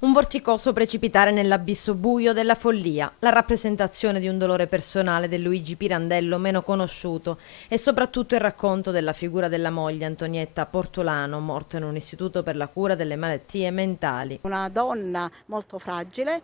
Un vorticoso precipitare nell'abisso buio della follia, la rappresentazione di un dolore personale del Luigi Pirandello meno conosciuto e soprattutto il racconto della figura della moglie Antonietta Portolano, morta in un istituto per la cura delle malattie mentali. Una donna molto fragile,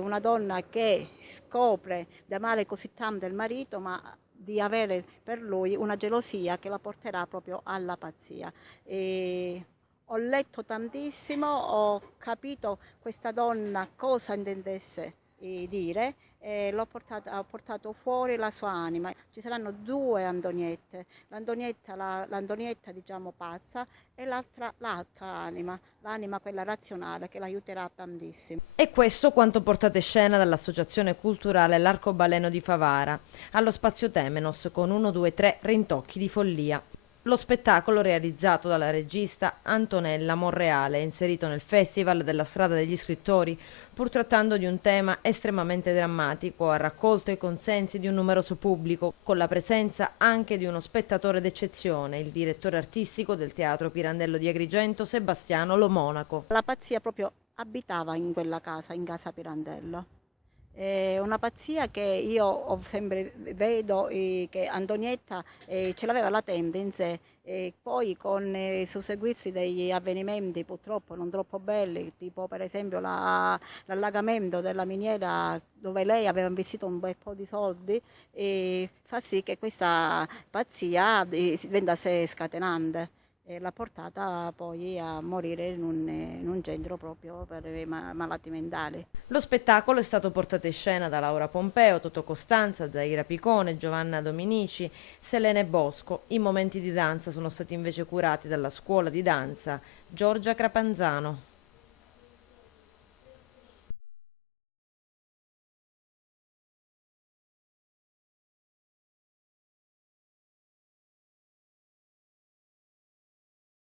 una donna che scopre di amare così tanto il marito, ma di avere per lui una gelosia che la porterà proprio alla pazzia. E ho letto tantissimo, ho capito questa donna cosa intendesse dire, e ho portato fuori la sua anima. Ci saranno due Antoniette, l'Antonietta diciamo pazza e l'altra anima, l'anima quella razionale che l'aiuterà tantissimo. E questo quanto portate scena dall'Associazione Culturale L'Arcobaleno di Favara, allo Spazio Temenos con 1, 2, 3 rintocchi di follia. Lo spettacolo, realizzato dalla regista Antonella Monreale, è inserito nel Festival della Strada degli Scrittori, pur trattando di un tema estremamente drammatico, ha raccolto i consensi di un numeroso pubblico, con la presenza anche di uno spettatore d'eccezione, il direttore artistico del Teatro Pirandello di Agrigento, Sebastiano Lo Monaco. La pazzia proprio abitava in quella casa, in casa Pirandello. È una pazzia che io sempre vedo che Antonietta ce l'aveva latente in sé, e poi con il susseguirsi degli avvenimenti purtroppo non troppo belli, tipo per esempio l'allagamento della miniera dove lei aveva investito un bel po' di soldi, fa sì che questa pazzia diventasse scatenante e l'ha portata poi a morire in un centro proprio per i malati mentali. Lo spettacolo è stato portato in scena da Laura Pompeo, Totò Costanza, Zaira Picone, Giovanna Dominici, Selene Bosco. I momenti di danza sono stati invece curati dalla scuola di danza Giorgia Crapanzano.